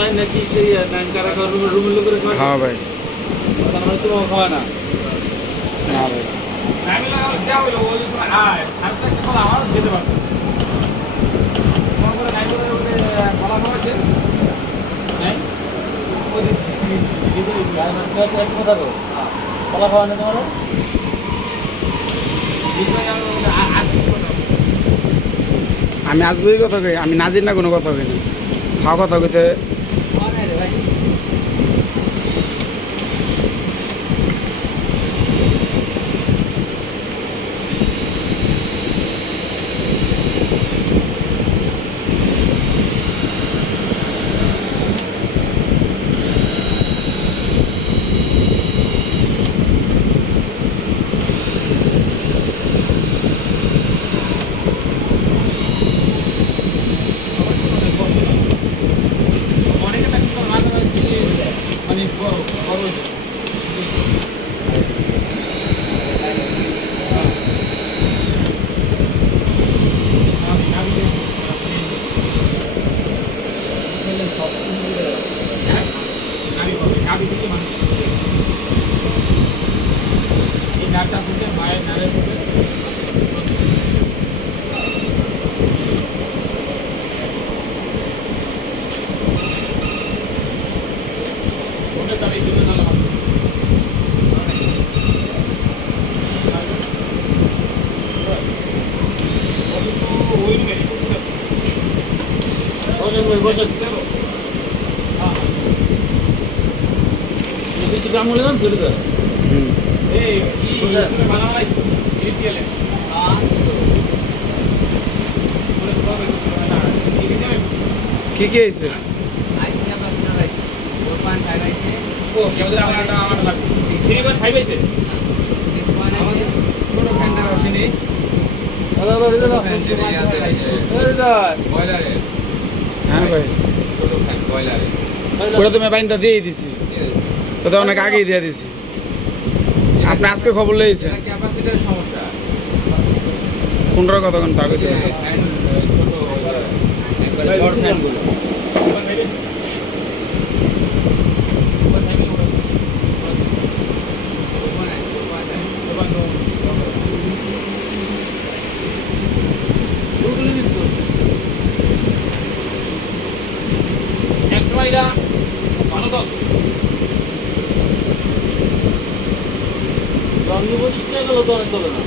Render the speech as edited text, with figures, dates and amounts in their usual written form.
Online নাকি সেই কারা খাওয়ার রুমের লোকের খাওয়া? হ্যাঁ ভাই। তার মানে তোমার খাওয়া না? না ভাই। আমি লাগালে যা হইলো ওই সময় আয় আর তো একটা ফল আমার যেতে পারতো। তোমার করে নাই করে ওই ফলা খাওয়াছে হ্যাঁ ওই দিদি এক কথা বল ফলা খাওয়া না তোমার আমি আজবই কথা কই, আমি নাজির না কোনো কথা কই না, খাওয়া কথা কইতে। মায়ের নারের বসে বেশি গ্রাম হলে না ছেড়ে দেয় কি কি হয়েছে? হ্যাঁ ভাই, ওটা তুমি বাইনটা দিয়ে দিছি, ওটা অনেক আগেই দিয়ে দিছি। আপনি আজকে খবর লেগেছেন সমস্যা 15 কতক্ষণ তা কইতে গেল তো অনেক তবে না